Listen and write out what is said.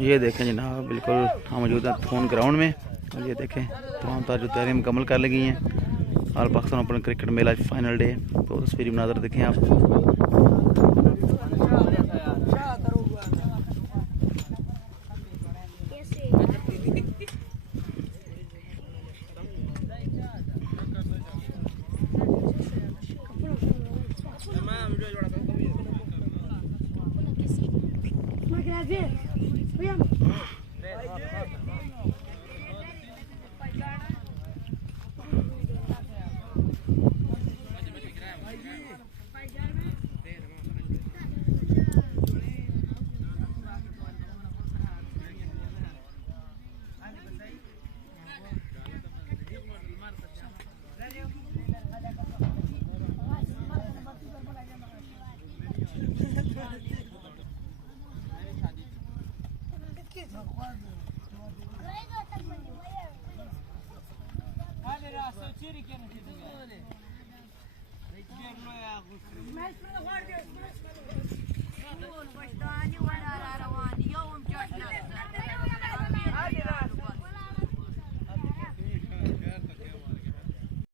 ये देखें जनाब, बिल्कुल हम मौजूद हैं थोन ग्राउंड में और ये देखें तमाम तार जो तैयारी मुकम्मल कर लगी हैं। ऑल पाकिस्तान ओपन क्रिकेट मेला फाइनल डे, तो तस्वीरी मनाजर देखें आप।